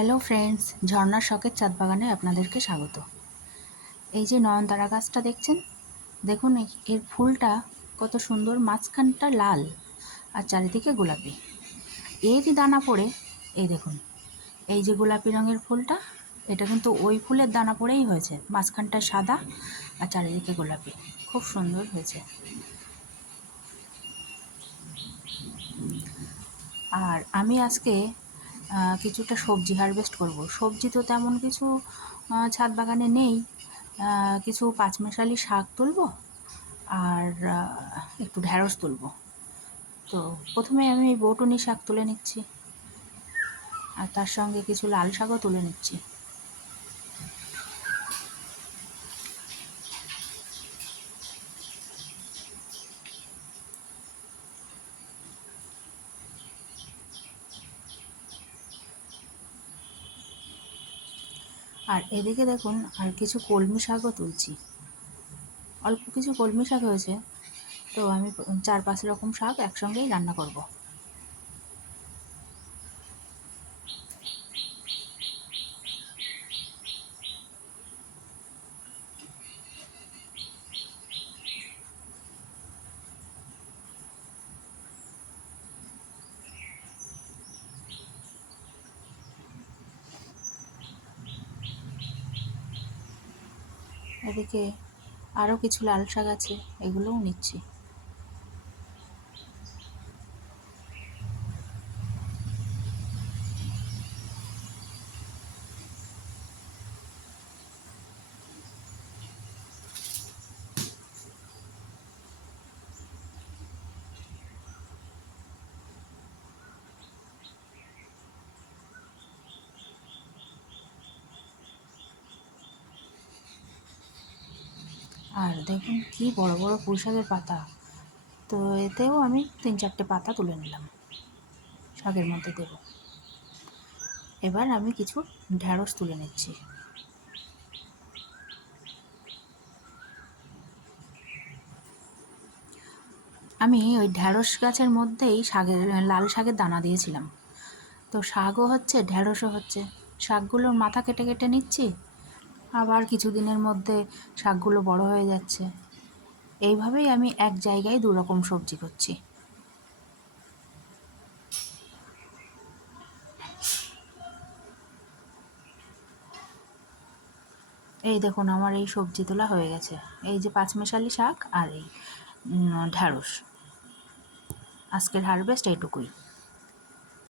Hello friends, ঝর্ণার শখের ছাদ বাগানে আপনাদেরকে স্বাগত। এই যে নয়নতারা গাছটা দেখছেন, দেখুন এর ফুলটা কত সুন্দর, মাঝখানটা লাল আর চারিদিকে গোলাপি। এরই দানা পড়ে এই দেখুন, এই যে গোলাপি রঙের ফুলটা, এটা কিন্তু ওই ফুলের দানা পড়েই হয়েছে। মাঝখানটা সাদা আর চারিদিকে গোলাপি, খুব সুন্দর হয়েছে। আর আমি আজকে কিছুটা সবজি হারভেস্ট করব। সবজি তো তেমন কিছু ছাদ বাগানে নেই। কিছু পাঁচমেশালি শাক তুলব আর একটু ঢ্যাঁড়স তুলব। তো প্রথমে আমি এই বৌটুনি শাক তুলে নিচ্ছি আর তার সঙ্গে কিছু লাল শাকও তুলে নিচ্ছি। আর এদিকে দেখুন, আর কিছু কলমি শাকও তুলছি। অল্প কিছু কলমি শাক হয়েছে, তো আমি 4-5 রকম শাক একসঙ্গেই রান্না করব। এদিকে আরও কিছু লাল শাক আছে, এগুলোও নিচ্ছি। আর দেখুন কি বড় বড় পুঁইশাকের পাতা, তো এতেও আমি 3-4টে পাতা তুলে নিলাম, শাকের মধ্যে দেব। এবার আমি কিছু ঢ্যাঁড়স তুলে নিচ্ছি। আমি ওই ঢ্যাঁড়স গাছের মধ্যেই লাল শাকের দানা দিয়েছিলাম, তো শাকও হচ্ছে ঢ্যাঁড়সও হচ্ছে। শাকগুলোর মাথা কেটে কেটে নিচ্ছি, আবার কিছুদিনের মধ্যে শাকগুলো বড় হয়ে যাচ্ছে। এইভাবেই আমি এক জায়গায় 2 রকম সবজি করছি। এই দেখুন, আমার এই সবজি তোলা হয়ে গেছে। এই যে পাঁচমেশালি শাক আর এই ঢ্যাঁড়স। আজকের হারভেস্ট এইটুকুই।